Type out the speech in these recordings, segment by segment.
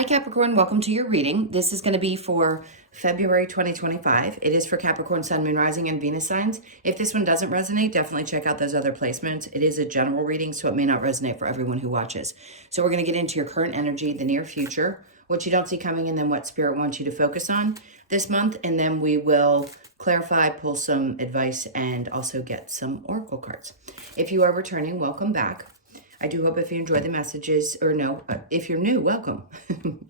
Hi Capricorn, welcome to your reading. This is going to be for February 2025. It is for Capricorn, Sun, Moon, Rising, and Venus signs. If this one doesn't resonate, definitely check out those other placements. It is a general reading, so it may not resonate for everyone who watches. So we're going to get into your current energy, the near future, what you don't see coming, and then what Spirit wants you to focus on this month. And then we will clarify, pull some advice, and also get some oracle cards. If you are returning, welcome back. I do hope if you enjoy the messages, or no, if you're new, welcome.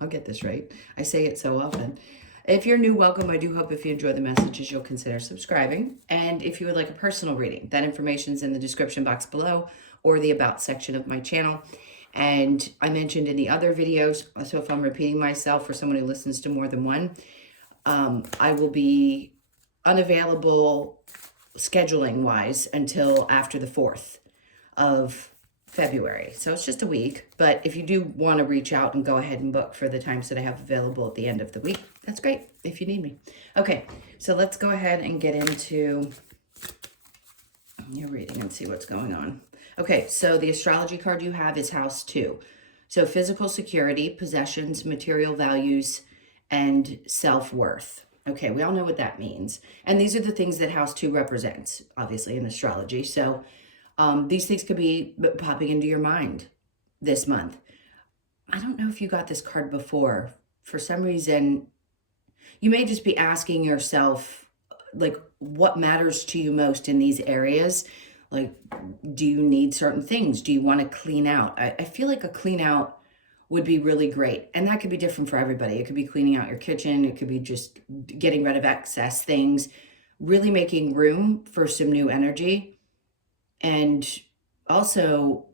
I'll get this right. I say it so often. If you're new, welcome. I do hope if you enjoy the messages, you'll consider subscribing. And if you would like a personal reading, that information's in the description box below or the About section of my channel. And I mentioned in the other videos, so if I'm repeating myself for someone who listens to more than one, I will be unavailable scheduling-wise until after the 4th of February. So it's just a week, but if you do want to reach out and go ahead and book for the times that I have available at the end of the week, that's great if you need me. Okay, so let's go ahead and get into your reading and see what's going on. Okay, so the astrology card you have is House 2. So physical security, possessions, material values, and self-worth. Okay, we all know what that means. And these are the things that House 2 represents, obviously, in astrology. So these things could be popping into your mind this month. I don't know if you got this card before. For some reason, you may just be asking yourself, like, what matters to you most in these areas? Like, do you need certain things? Do you want to clean out? I feel like a clean out would be really great. And that could be different for everybody. It could be cleaning out your kitchen. It could be just getting rid of excess things, really making room for some new energy. And also,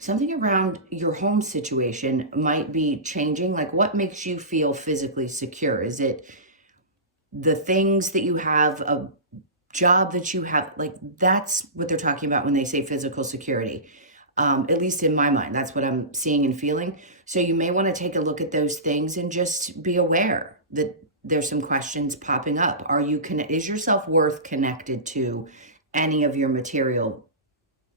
something around your home situation might be changing. Like, what makes you feel physically secure? Is it the things that you have, a job that you have? Like, that's what they're talking about when they say physical security. At least in my mind, that's what I'm seeing and feeling. So you may want to take a look at those things and just be aware that there's some questions popping up. Is your self-worth connected to any of your material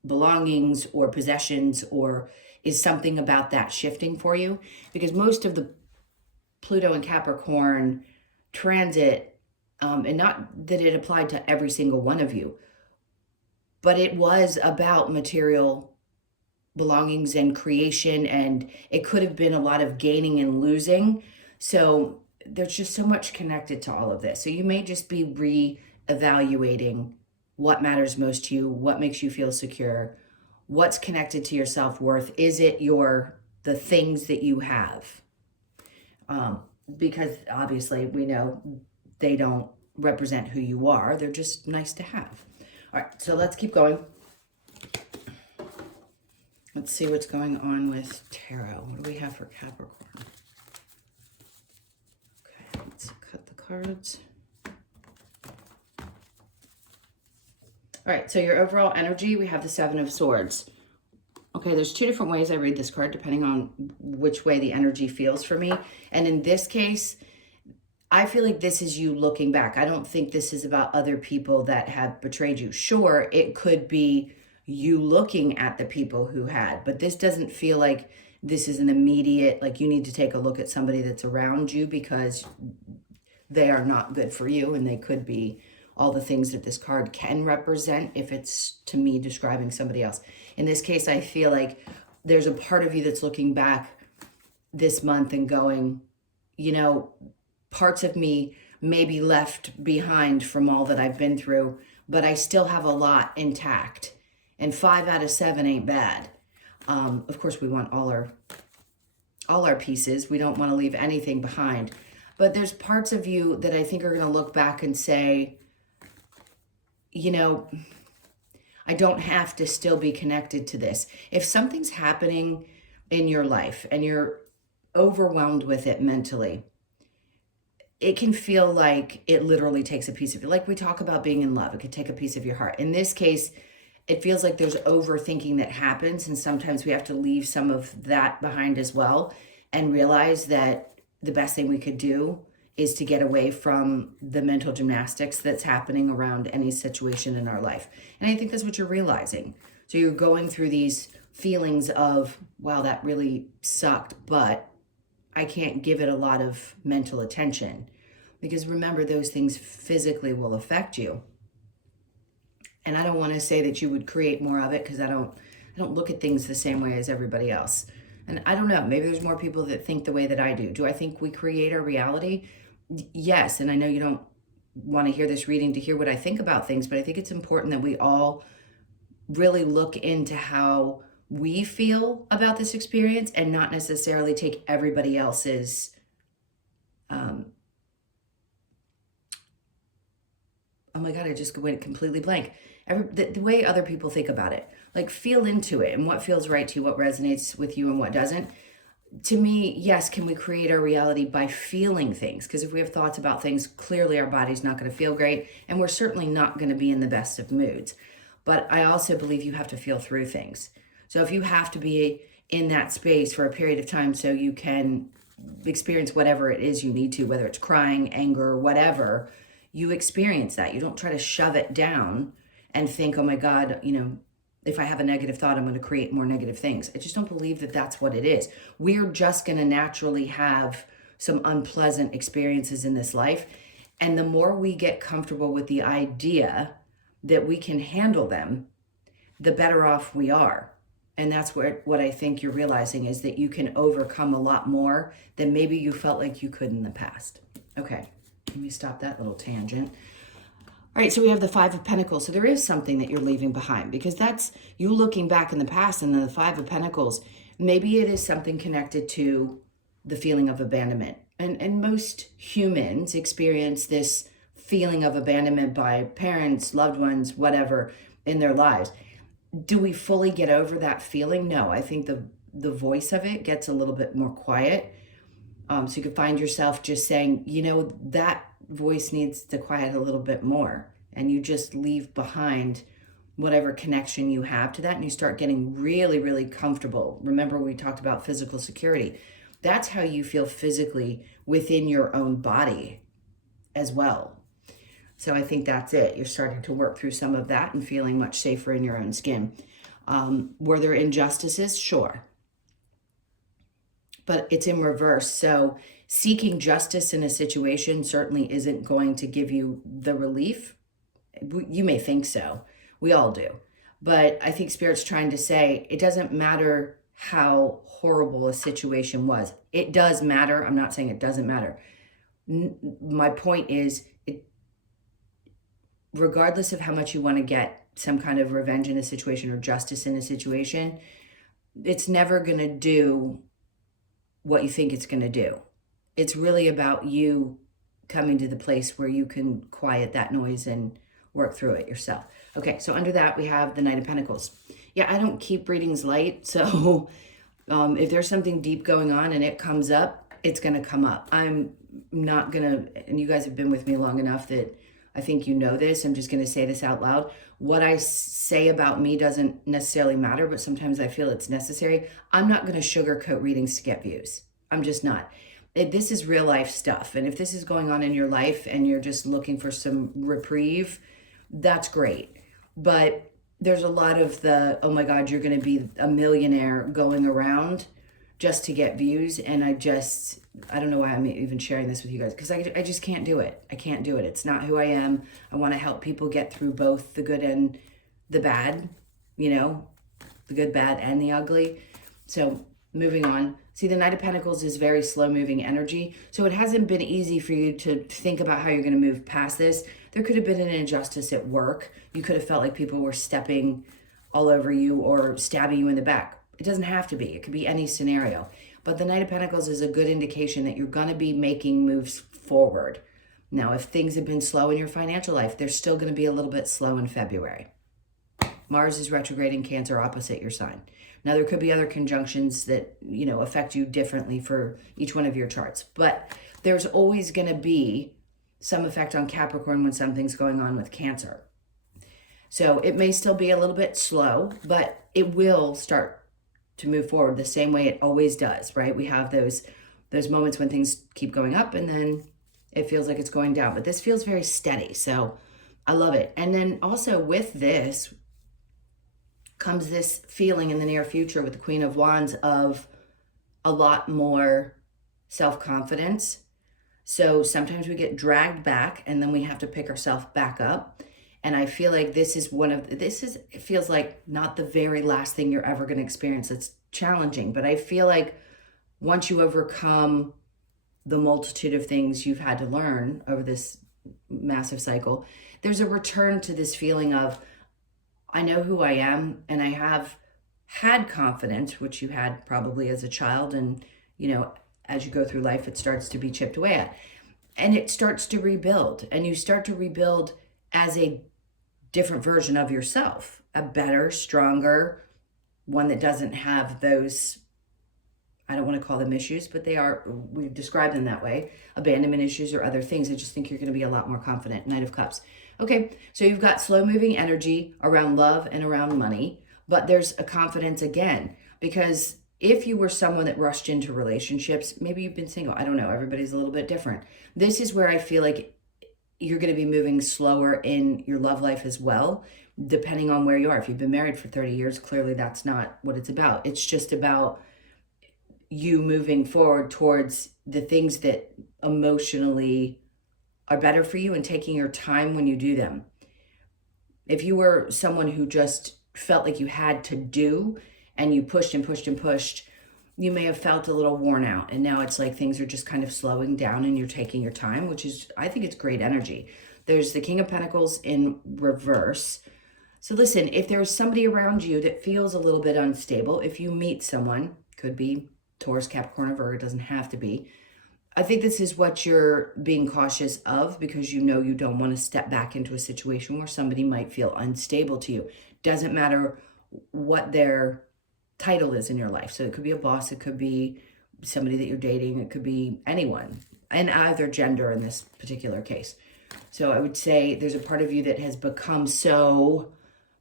belongings or possessions, or is something about that shifting for you? Because most of the Pluto and Capricorn transit, and not that it applied to every single one of you, but it was about material belongings and creation, and it could have been a lot of gaining and losing. So there's just so much connected to all of this. So you may just be re-evaluating what matters most to you, what makes you feel secure, what's connected to your self-worth. Is it the things that you have? Because obviously we know they don't represent who you are. They're just nice to have. All right, so let's keep going. Let's see what's going on with tarot. What do we have for Capricorn? Okay, let's cut the cards. All right, so your overall energy, we have the 7 of Swords. Okay, there's 2 different ways I read this card, depending on which way the energy feels for me. And in this case, I feel like this is you looking back. I don't think this is about other people that have betrayed you. Sure, it could be you looking at the people who had, but this doesn't feel like this is an immediate, like you need to take a look at somebody that's around you because they are not good for you, and they could be all the things that this card can represent if it's, to me, describing somebody else. In this case, I feel like there's a part of you that's looking back this month and going, you know, parts of me may be left behind from all that I've been through, but I still have a lot intact. And 5 out of 7 ain't bad. Of course, we want all our pieces. We don't want to leave anything behind. But there's parts of you that I think are going to look back and say, you know, I don't have to still be connected to this. If something's happening in your life and you're overwhelmed with it mentally, it can feel like it literally takes a piece of you. Like we talk about being in love, it could take a piece of your heart. In this case, it feels like there's overthinking that happens, and sometimes we have to leave some of that behind as well and realize that the best thing we could do is to get away from the mental gymnastics that's happening around any situation in our life. And I think that's what you're realizing. So you're going through these feelings of, wow, that really sucked, but I can't give it a lot of mental attention, because remember, those things physically will affect you. And I don't want to say that you would create more of it, because I don't look at things the same way as everybody else. And I don't know, maybe there's more people that think the way that I do. Do I think we create our reality? Yes. And I know you don't want to hear this reading to hear what I think about things, but I think it's important that we all really look into how we feel about this experience and not necessarily take everybody else's oh my God, I just went completely blank. The way other people think about it. Like, feel into it and what feels right to you, what resonates with you and what doesn't. To me, yes, can we create our reality by feeling things? Because if we have thoughts about things, clearly our body's not going to feel great, and we're certainly not going to be in the best of moods. But I also believe you have to feel through things. So if you have to be in that space for a period of time so you can experience whatever it is you need to, whether it's crying, anger, whatever, you experience that. You don't try to shove it down and think, oh my God, if I have a negative thought, I'm going to create more negative things. I just don't believe that that's what it is. We're just going to naturally have some unpleasant experiences in this life. And the more we get comfortable with the idea that we can handle them, the better off we are. And that's what I think you're realizing, is that you can overcome a lot more than maybe you felt like you could in the past. Okay, let me stop that little tangent. All right, so we have the Five of Pentacles. So there is something that you're leaving behind, because that's you looking back in the past. And then the Five of Pentacles, maybe it is something connected to the feeling of abandonment. And most humans experience this feeling of abandonment by parents, loved ones, whatever, in their lives. Do we fully get over that feeling? No, I think the voice of it gets a little bit more quiet. So you could find yourself just saying, that voice needs to quiet a little bit more, and you just leave behind whatever connection you have to that, and you start getting really, really comfortable. Remember, we talked about physical security. That's how you feel physically within your own body as well. So I think that's it. You're starting to work through some of that and feeling much safer in your own skin. Were there injustices? Sure. But it's in reverse. So seeking justice in a situation certainly isn't going to give you the relief. You may think so. We all do. But I think Spirit's trying to say it doesn't matter how horrible a situation was. It does matter. I'm not saying it doesn't matter. My point is, regardless of how much you want to get some kind of revenge in a situation or justice in a situation, it's never going to do what you think it's going to do. It's really about you coming to the place where you can quiet that noise and work through it yourself. Okay, so under that, we have the Knight of Pentacles. Yeah, I don't keep readings light, so if there's something deep going on and it comes up, it's going to come up. I'm not going to, and you guys have been with me long enough that I think you know this. I'm just going to say this out loud. What I say about me doesn't necessarily matter, but sometimes I feel it's necessary. I'm not going to sugarcoat readings to get views. I'm just not. This is real life stuff. And if this is going on in your life and you're just looking for some reprieve, that's great. But there's a lot of the, oh my God, you're going to be a millionaire going around just to get views. And I don't know why I'm even sharing this with you guys, because I just can't do it. I can't do it. It's not who I am. I want to help people get through both the good and the bad, the good, bad, and the ugly. So moving on. See, the Knight of Pentacles is very slow moving energy. So it hasn't been easy for you to think about how you're going to move past this. There could have been an injustice at work. You could have felt like people were stepping all over you or stabbing you in the back. It doesn't have to be. It could be any scenario. But the Knight of Pentacles is a good indication that you're going to be making moves forward. Now, if things have been slow in your financial life, they're still going to be a little bit slow in February. Mars is retrograding Cancer opposite your sign. Now, there could be other conjunctions that, affect you differently for each one of your charts. But there's always going to be some effect on Capricorn when something's going on with Cancer. So it may still be a little bit slow, but it will start to move forward the same way it always does, right? We have those moments when things keep going up and then it feels like it's going down. But this feels very steady, so I love it. And then also with this comes this feeling in the near future with the Queen of Wands of a lot more self-confidence. So sometimes we get dragged back and then we have to pick ourselves back up. And I feel like this is it feels like not the very last thing you're ever going to experience. It's challenging, but I feel like once you overcome the multitude of things you've had to learn over this massive cycle, there's a return to this feeling of, I know who I am, and I have had confidence, which you had probably as a child. And, as you go through life, it starts to be chipped away at. And it starts to rebuild. And you start to rebuild as a different version of yourself, a better, stronger one that doesn't have those, I don't want to call them issues, but we describe them that way, abandonment issues or other things. I just think you're going to be a lot more confident. Knight of Cups. Okay, so you've got slow moving energy around love and around money, but there's a confidence again, because if you were someone that rushed into relationships, maybe you've been single, I don't know, everybody's a little bit different. This is where I feel like you're going to be moving slower in your love life as well, depending on where you are. If you've been married for 30 years, clearly that's not what it's about. It's just about you moving forward towards the things that emotionally are better for you and taking your time when you do them. If you were someone who just felt like you had to do and you pushed and pushed and pushed, you may have felt a little worn out. And now it's like things are just kind of slowing down and you're taking your time, which is, I think it's great energy. There's the King of Pentacles in reverse. So listen, if there's somebody around you that feels a little bit unstable, if you meet someone, could be Taurus, Capricorn, or Virgo, it doesn't have to be. I think this is what you're being cautious of, because you don't want to step back into a situation where somebody might feel unstable to you. Doesn't matter what their title is in your life. So it could be a boss, it could be somebody that you're dating, it could be anyone, and either gender in this particular case. So I would say there's a part of you that has become so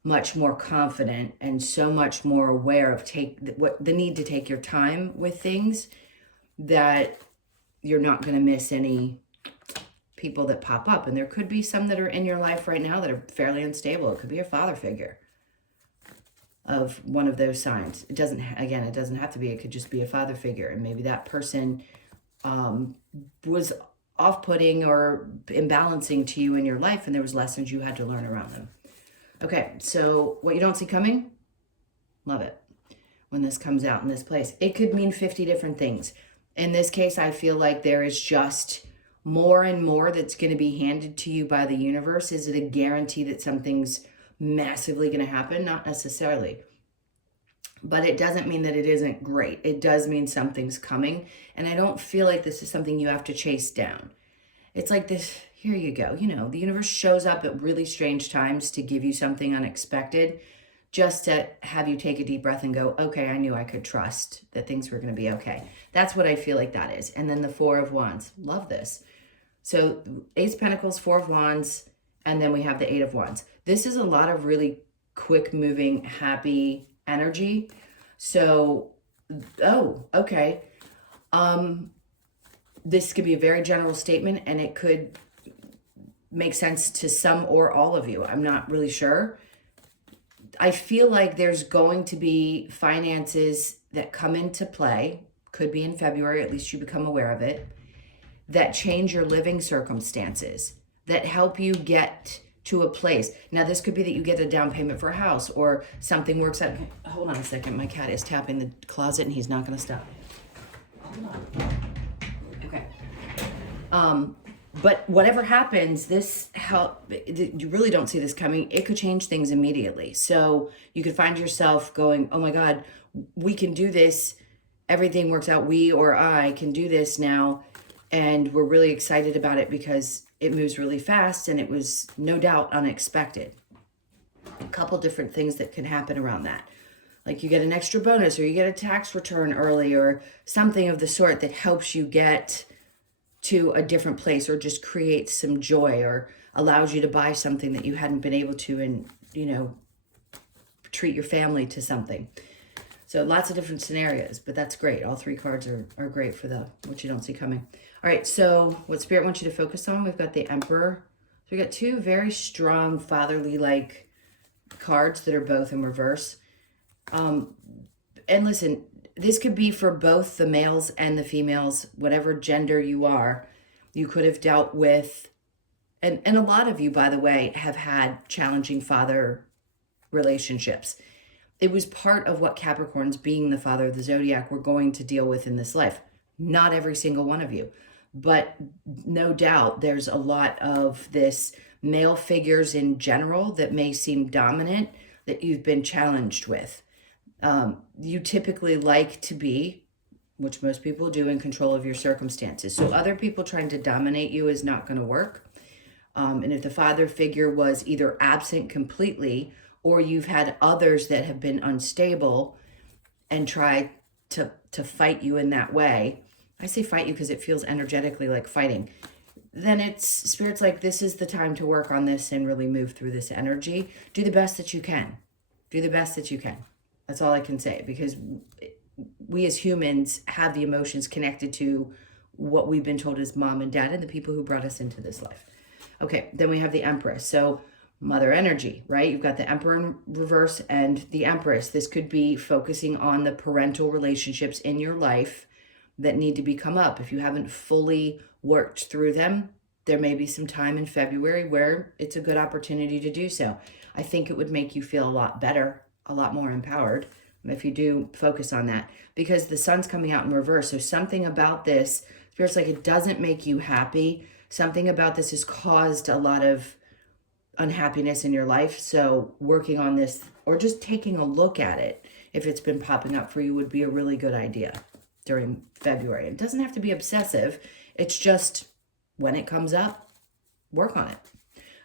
much more confident and so much more aware of the need to take your time with things, that you're not going to miss any people that pop up. And there could be some that are in your life right now that are fairly unstable. It could be a father figure of one of those signs. It doesn't have to be. It could just be a father figure. And maybe that person was off-putting or imbalancing to you in your life, and there was lessons you had to learn around them. Okay, so what you don't see coming, love it when this comes out in this place. It could mean 50 different things. In this case, I feel like there is just more and more that's going to be handed to you by the universe. Is it a guarantee that something's massively going to happen? Not necessarily. But it doesn't mean that it isn't great. It does mean something's coming. And I don't feel like this is something you have to chase down. It's like this, here you go. The universe shows up at really strange times to give you something unexpected, just to have you take a deep breath and go, okay, I knew I could trust that things were going to be okay. That's what I feel like that is. And then the Four of Wands. Love this. So Ace of Pentacles, Four of Wands, and then we have the Eight of Wands. This is a lot of really quick moving, happy energy. So, okay. This could be a very general statement, and it could make sense to some or all of you. I'm not really sure. I feel like there's going to be finances that come into play, could be in February, at least you become aware of it, that change your living circumstances, that help you get to a place. Now, this could be that you get a down payment for a house, or something works out. Hold on a second. My cat is tapping the closet and he's not going to stop. Hold on. Okay. But whatever happens, you really don't see this coming. It could change things immediately. So you could find yourself going, oh my God, we can do this. Everything works out. We or I can do this now. And we're really excited about it because it moves really fast and it was no doubt unexpected. A couple different things that can happen around that. Like you get an extra bonus, or you get a tax return early, or something of the sort that helps you get to a different place, or just creates some joy, or allows you to buy something that you hadn't been able to, and treat your family to something. So lots of different scenarios, but that's great. All three cards are great for what you don't see coming. All right, so what Spirit wants you to focus on, we've got the Emperor. So we got two very strong fatherly-like cards that are both in reverse. And listen, this could be for both the males and the females, whatever gender you are. You could have dealt with, and a lot of you, by the way, have had challenging father relationships. It was part of what Capricorns, being the father of the zodiac, were going to deal with in this life. Not every single one of you, but no doubt there's a lot of this male figures in general that may seem dominant that you've been challenged with. You typically like to be, which most people do, in control of your circumstances. So other people trying to dominate you is not going to work. And if the father figure was either absent completely, or you've had others that have been unstable and try to fight you in that way. I say fight you because it feels energetically like fighting. Then it's Spirit's like, this is the time to work on this and really move through this energy. Do the best that you can. Do the best that you can. That's all I can say, because we as humans have the emotions connected to what we've been told as mom and dad and the people who brought us into this life. Okay, then we have the Empress. So mother energy, right? You've got the Emperor in reverse and the Empress. This could be focusing on the parental relationships in your life that need to come up. If you haven't fully worked through them, there may be some time in February where it's a good opportunity to do so. I think it would make you feel a lot better, a lot more empowered if you do focus on that, because the Sun's coming out in reverse. So something about this, Spirit's like, it doesn't make you happy. Something about this has caused a lot of unhappiness in your life. So working on this, or just taking a look at it, if it's been popping up for you, would be a really good idea during February. It doesn't have to be obsessive. It's just when it comes up, work on it.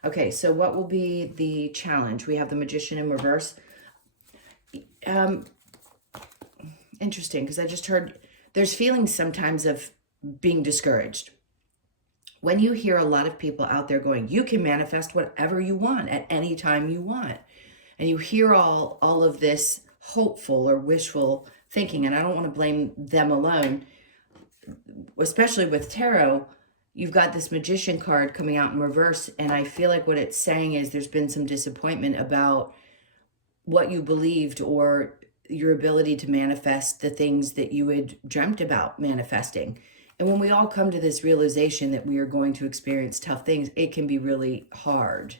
Okay, so what will be the challenge? We have the Magician in reverse. Interesting, because I just heard there's feelings sometimes of being discouraged. When you hear a lot of people out there going, you can manifest whatever you want at any time you want, and you hear all of this hopeful or wishful thinking, and I don't want to blame them alone, especially with tarot, you've got this Magician card coming out in reverse, and I feel like what it's saying is there's been some disappointment about what you believed or your ability to manifest the things that you had dreamt about manifesting. And when we all come to this realization that we are going to experience tough things, it can be really hard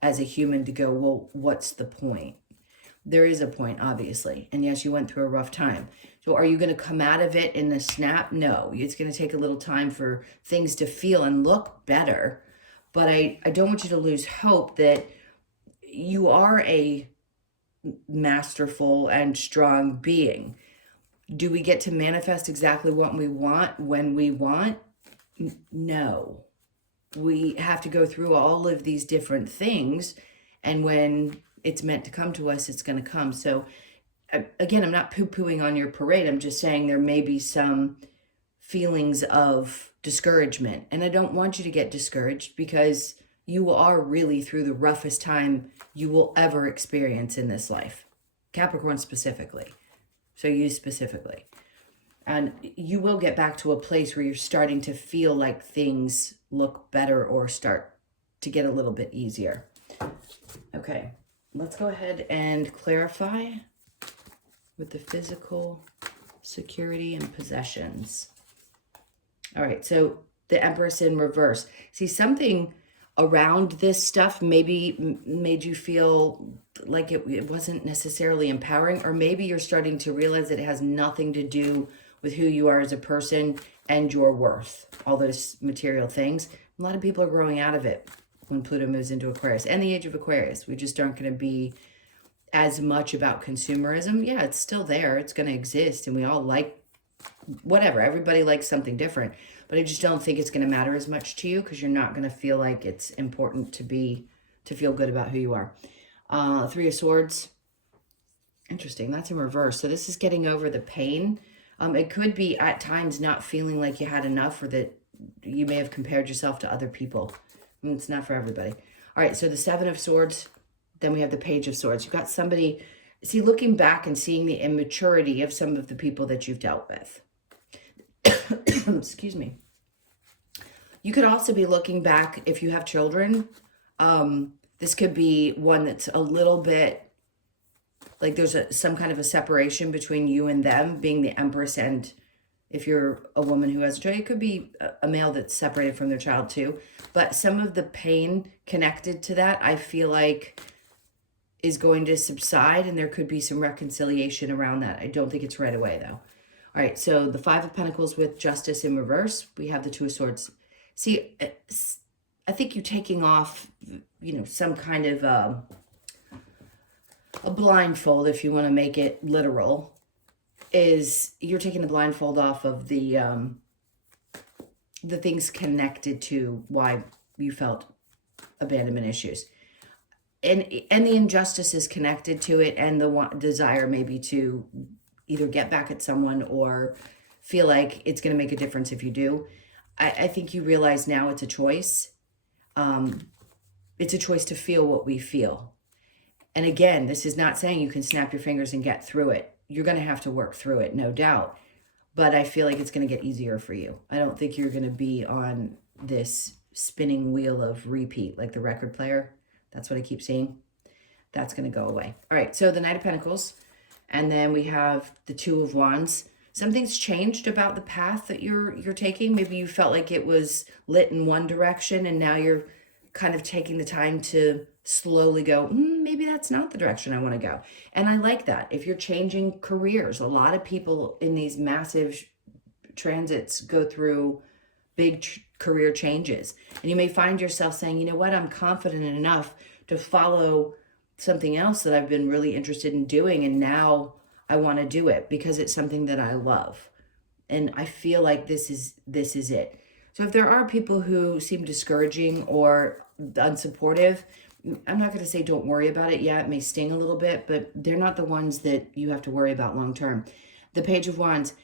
as a human to go, well, what's the point? There is a point, obviously. And yes, you went through a rough time. So are you going to come out of it in a snap? No, it's going to take a little time for things to feel and look better. But I don't want you to lose hope that you are a masterful and strong being. Do we get to manifest exactly what we want when we want? No. We have to go through all of these different things, and when it's meant to come to us, it's going to come. So again, I'm not poo-pooing on your parade. I'm just saying there may be some feelings of discouragement, and I don't want you to get discouraged, because you are really through the roughest time you will ever experience in this life. Capricorn specifically. So you specifically. And you will get back to a place where you're starting to feel like things look better or start to get a little bit easier. Okay, let's go ahead and clarify with the physical security and possessions. All right, so the Empress in reverse. See, something around this stuff maybe made you feel like it wasn't necessarily empowering, or maybe you're starting to realize that it has nothing to do with who you are as a person and your worth, all those material things. A lot of people are growing out of it when Pluto moves into Aquarius and the age of Aquarius. We just aren't going to be as much about consumerism. Yeah, it's still there. It's going to exist, and we all like whatever. Everybody likes something different, but I just don't think it's going to matter as much to you, because you're not going to feel like it's important to feel good about who you are. Three of Swords. Interesting. That's in reverse. So this is getting over the pain. It could be at times not feeling like you had enough, or that you may have compared yourself to other people. It's not for everybody. All right. So the Seven of Swords. Then we have the Page of Swords. You've got somebody, see, looking back and seeing the immaturity of some of the people that you've dealt with. Excuse me. You could also be looking back if you have children. This could be one that's a little bit like there's some kind of a separation between you and them, being the Empress. And if you're a woman who has a child, it could be a male that's separated from their child too. But some of the pain connected to that, I feel like, is going to subside, and there could be some reconciliation around that. I don't think it's right away though. All right, so the Five of Pentacles with Justice in reverse. We have the Two of Swords. See, I think you're taking off, some kind of a blindfold, if you want to make it literal, is you're taking the blindfold off of the things connected to why you felt abandonment issues. And the injustice is connected to it, and the desire maybe to either get back at someone or feel like it's going to make a difference if you do. I think you realize now it's a choice. It's a choice to feel what we feel. And again, this is not saying you can snap your fingers and get through it. You're going to have to work through it, no doubt. But I feel like it's going to get easier for you. I don't think you're going to be on this spinning wheel of repeat like the record player. That's what I keep seeing. That's going to go away. All right, so the Knight of Pentacles. And then we have the Two of Wands. Something's changed about the path that you're taking. Maybe you felt like it was lit in one direction, and now you're kind of taking the time to slowly go, maybe that's not the direction I want to go. And I like that. If you're changing careers, a lot of people in these massive transits go through big career changes. And you may find yourself saying, you know what, I'm confident enough to follow something else that I've been really interested in doing, and now I want to do it because it's something that I love. And I feel like this is it. So if there are people who seem discouraging or unsupportive, I'm not going to say don't worry about it. Yeah, it may sting a little bit, but they're not the ones that you have to worry about long term. The Page of Wands,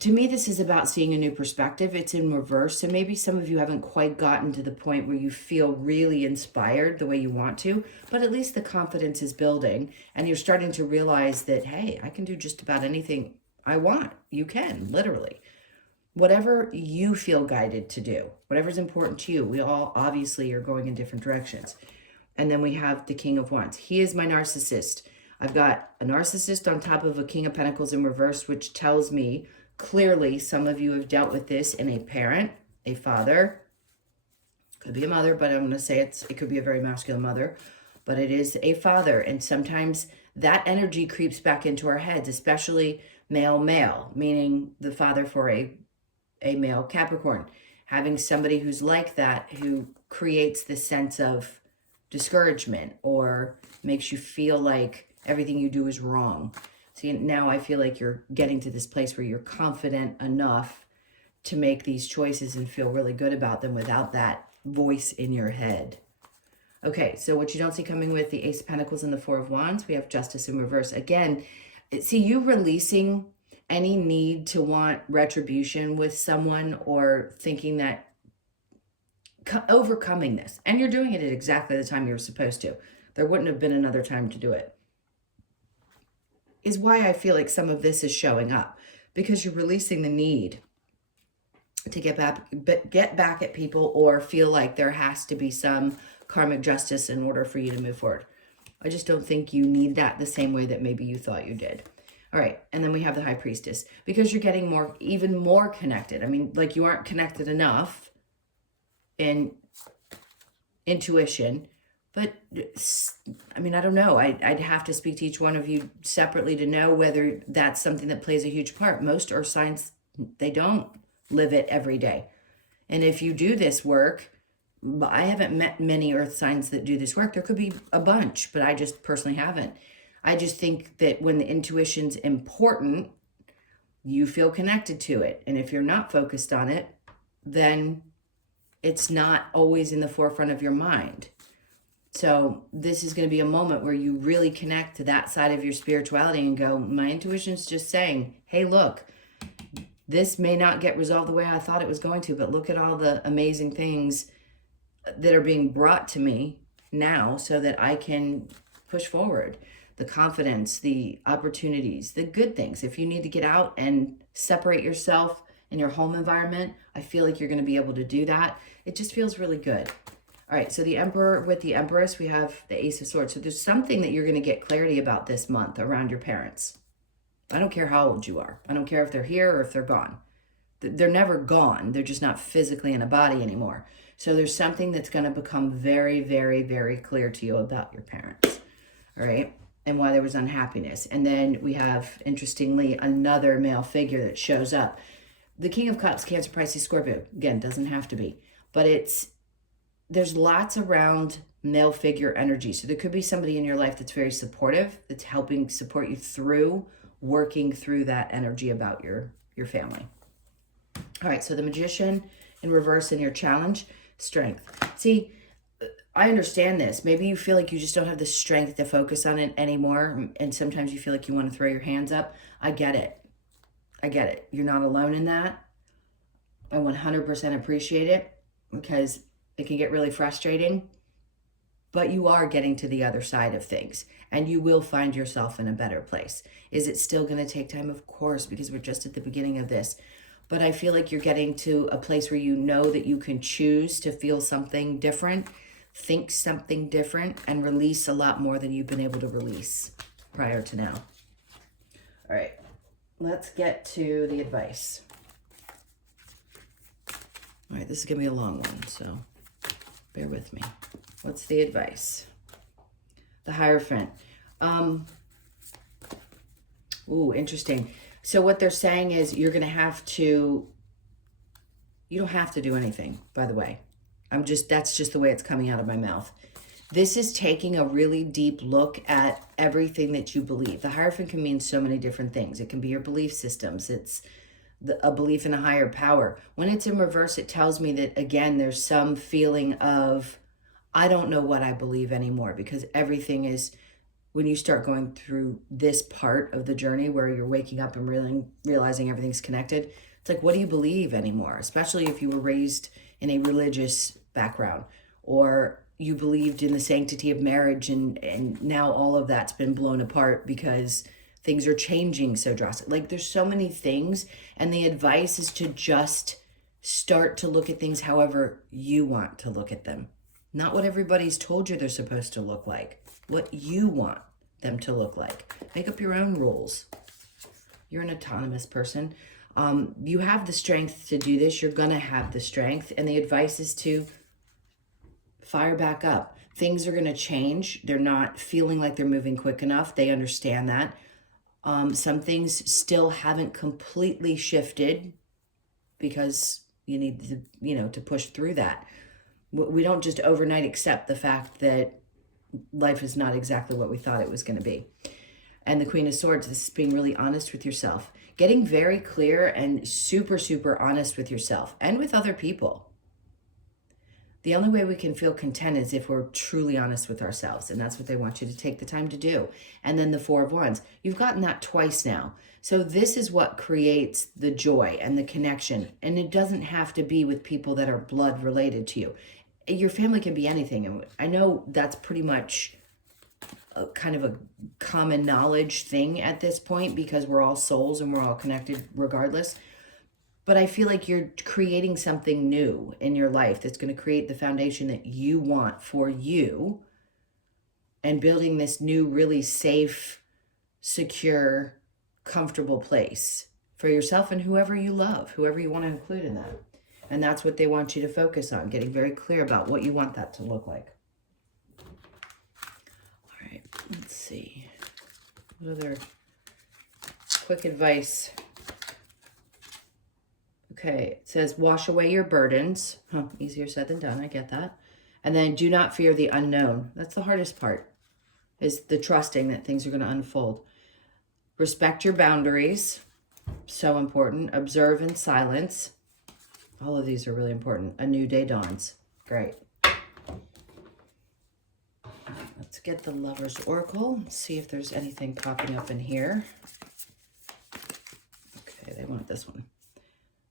to me, this is about seeing a new perspective. It's in reverse. So maybe some of you haven't quite gotten to the point where you feel really inspired the way you want to, but at least the confidence is building and you're starting to realize that, hey, I can do just about anything I want. You can, literally. Whatever you feel guided to do, whatever's important to you. We all obviously are going in different directions. And then we have the King of Wands. He is my narcissist. I've got a narcissist on top of a King of Pentacles in reverse, which tells me clearly some of you have dealt with this in a parent, a father, could be a mother, but I'm going to say it could be a very masculine mother, but it is a father. And sometimes that energy creeps back into our heads, especially male, meaning the father for a male Capricorn. Having somebody who's like that, who creates this sense of discouragement or makes you feel like everything you do is wrong. See, now I feel like you're getting to this place where you're confident enough to make these choices and feel really good about them without that voice in your head. Okay, so what you don't see coming with the Ace of Pentacles and the Four of Wands, we have Justice in reverse. Again, see, you releasing any need to want retribution with someone or thinking that overcoming this, and you're doing it at exactly the time you're supposed to. There wouldn't have been another time to do it, is why I feel like some of this is showing up, because you're releasing the need to get back at people or feel like there has to be some karmic justice in order for you to move forward. I just don't think you need that the same way that maybe you thought you did. All right, and then we have the High Priestess, because you're getting even more connected. I mean, like you aren't connected enough in intuition, but I mean, I don't know. I'd have to speak to each one of you separately to know whether that's something that plays a huge part. Most earth signs, they don't live it every day. And if you do this work, I haven't met many earth signs that do this work. There could be a bunch, but I just personally haven't. I just think that when the intuition's important, you feel connected to it. And if you're not focused on it, then it's not always in the forefront of your mind. So this is going to be a moment where you really connect to that side of your spirituality and go, my intuition's just saying, hey, look, this may not get resolved the way I thought it was going to, but look at all the amazing things that are being brought to me now so that I can push forward. The confidence, the opportunities, the good things. If you need to get out and separate yourself in your home environment, I feel like you're going to be able to do that. It just feels really good. All right, so the Emperor with the Empress, we have the Ace of Swords. So there's something that you're going to get clarity about this month around your parents. I don't care how old you are. I don't care if they're here or if they're gone. They're never gone. They're just not physically in a body anymore. So there's something that's going to become very, very, very clear to you about your parents. All right, and why there was unhappiness. And then we have, interestingly, another male figure that shows up. The King of Cups, Cancer, Pisces, Scorpio. Again, doesn't have to be. But there's lots around male figure energy. So there could be somebody in your life that's very supportive, that's helping support you through working through that energy about your family. All right, so the Magician in reverse in your challenge, strength. See, I understand this. Maybe you feel like you just don't have the strength to focus on it anymore. And sometimes you feel like you want to throw your hands up. I get it. I get it. You're not alone in that. I 100% appreciate it because it can get really frustrating. But you are getting to the other side of things and you will find yourself in a better place. Is it still going to take time? Of course, because we're just at the beginning of this. But I feel like you're getting to a place where you know that you can choose to feel something different, think something different, and release a lot more than you've been able to release prior to now. All right, let's get to the advice. All right, this is going to be a long one, so bear with me. What's the advice? The Hierophant. Interesting. So what they're saying is you're going to have to, you don't have to do anything, by the way. That's just the way it's coming out of my mouth. This is taking a really deep look at everything that you believe. The Hierophant can mean so many different things. It can be your belief systems. It's a belief in a higher power. When it's in reverse, it tells me that, again, there's some feeling of, I don't know what I believe anymore, because everything is, when you start going through this part of the journey where you're waking up and realizing everything's connected, it's like, what do you believe anymore? Especially if you were raised in a religious background or you believed in the sanctity of marriage and now all of that's been blown apart because things are changing so drastically. Like there's so many things, and the advice is to just start to look at things however you want to look at them. Not what everybody's told you they're supposed to look like. What you want them to look like. Make up your own rules. You're an autonomous person. You have the strength to do this. You're going to have the strength. And the advice is to fire back up. Things are going to change. They're not feeling like they're moving quick enough. They understand that. Some things still haven't completely shifted because you need to push through that. We don't just overnight accept the fact that life is not exactly what we thought it was going to be. And the Queen of Swords, this is being really honest with yourself. Getting very clear and super, super honest with yourself and with other people. The only way we can feel content is if we're truly honest with ourselves. And that's what they want you to take the time to do. And then the Four of Wands. You've gotten that twice now. So this is what creates the joy and the connection. And it doesn't have to be with people that are blood related to you. Your family can be anything. And I know that's pretty much a kind of a common knowledge thing at this point because we're all souls and we're all connected regardless. But I feel like you're creating something new in your life that's going to create the foundation that you want for you and building this new, really safe, secure, comfortable place for yourself and whoever you love, whoever you want to include in that. And that's what they want you to focus on, getting very clear about what you want that to look like. All right, let's see. What other quick advice? Okay, it says, wash away your burdens. Easier said than done, I get that. And then do not fear the unknown. That's the hardest part, is the trusting that things are going to unfold. Respect your boundaries. So important. Observe in silence. All of these are really important. A new day dawns. Great. Let's get the Lover's Oracle. See if there's anything popping up in here. Okay, they want this one.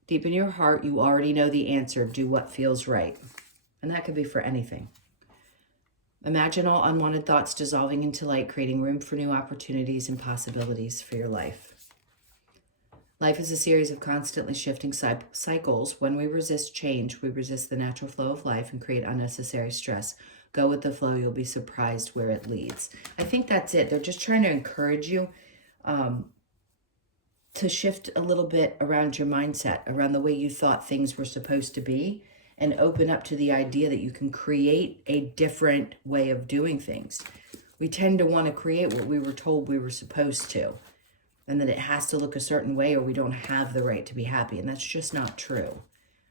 Deep in your heart, you already know the answer. Do what feels right. And that could be for anything. Imagine all unwanted thoughts dissolving into light, creating room for new opportunities and possibilities for your life. Life is a series of constantly shifting cycles. When we resist change, we resist the natural flow of life and create unnecessary stress. Go with the flow. You'll be surprised where it leads. I think that's it. They're just trying to encourage you to shift a little bit around your mindset, around the way you thought things were supposed to be, and open up to the idea that you can create a different way of doing things. We tend to want to create what we were told we were supposed to, and that it has to look a certain way or we don't have the right to be happy. And that's just not true.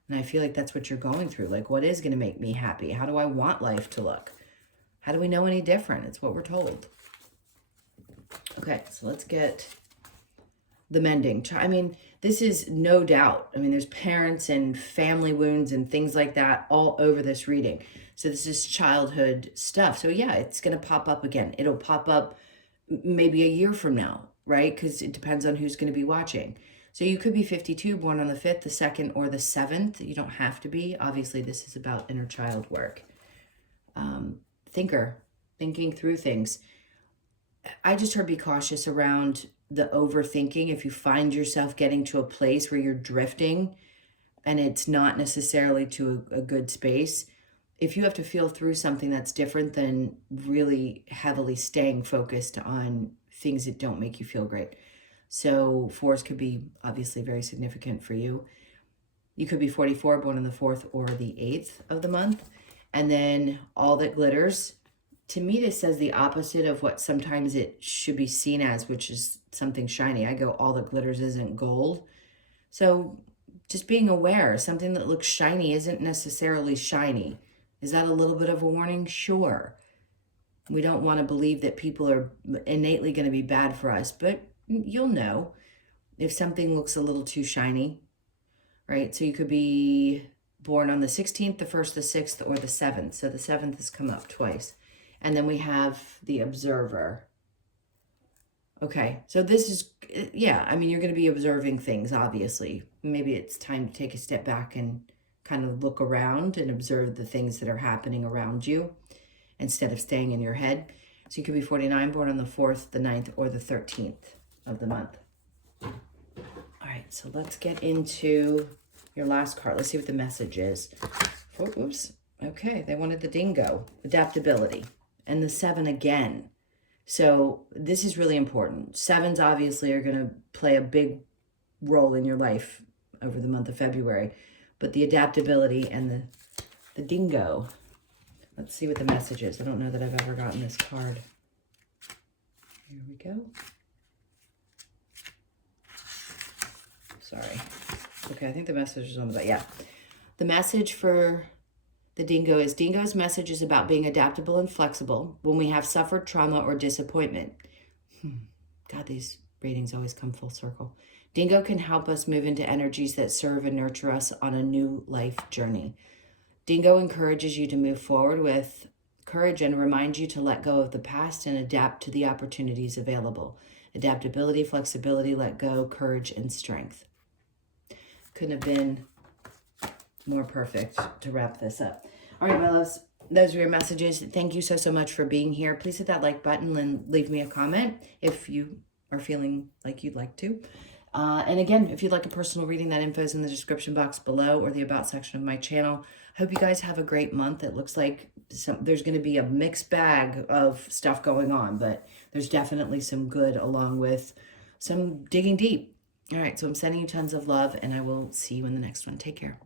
And I feel like that's what you're going through. Like, what is going to make me happy? How do I want life to look? How do we know any different? It's what we're told. Okay, so let's get the mending. I mean, this is no doubt. I mean, there's parents and family wounds and things like that all over this reading. So this is childhood stuff. So yeah, it's going to pop up again. It'll pop up maybe a year from now, right? Because it depends on who's going to be watching. So you could be 52, born on the 5th, the 2nd, or the 7th. You don't have to be. Obviously, this is about inner child work. Thinking through things. I just heard be cautious around the overthinking. If you find yourself getting to a place where you're drifting and it's not necessarily to a good space, if you have to feel through something that's different than really heavily staying focused on things that don't make you feel great. So 4s could be obviously very significant for you. You could be 44, born on the 4th or the 8th of the month. And then all that glitters. To me, this says the opposite of what sometimes it should be seen as, which is something shiny. I go, all that glitters isn't gold. So just being aware, something that looks shiny isn't necessarily shiny. Is that a little bit of a warning? Sure. We don't want to believe that people are innately going to be bad for us, but you'll know if something looks a little too shiny, right? So you could be born on the 16th, the 1st, the 6th, or the 7th. So the 7th has come up twice. And then we have the observer. Okay, so this is, yeah, I mean, you're going to be observing things, obviously. Maybe it's time to take a step back and kind of look around and observe the things that are happening around you instead of staying in your head. So you could be 49, born on the 4th, the 9th, or the 13th of the month. All right, so let's get into your last card. Let's see what the message is. Oh, oops. Okay, they wanted the dingo, adaptability, and the 7 again. So this is really important. 7s obviously are going to play a big role in your life over the month of February, but the adaptability and the dingo. Let's see what the message is. I don't know that I've ever gotten this card. Here we go. Sorry. Okay, I think the message is on the back. Yeah. The message for the dingo is, dingo's message is about being adaptable and flexible when we have suffered trauma or disappointment. God, these readings always come full circle. Dingo can help us move into energies that serve and nurture us on a new life journey. Dingo encourages you to move forward with courage and reminds you to let go of the past and adapt to the opportunities available. Adaptability, flexibility, let go, courage, and strength. Couldn't have been more perfect to wrap this up. All right, my loves, those are your messages. Thank you so much for being here. Please hit that like button and leave me a comment if you are feeling like you'd like to. And again, if you'd like a personal reading, that info is in the description box below or the about section of my channel. Hope you guys have a great month. It looks like there's going to be a mixed bag of stuff going on, but there's definitely some good along with some digging deep. All right, so I'm sending you tons of love, and I will see you in the next one. Take care.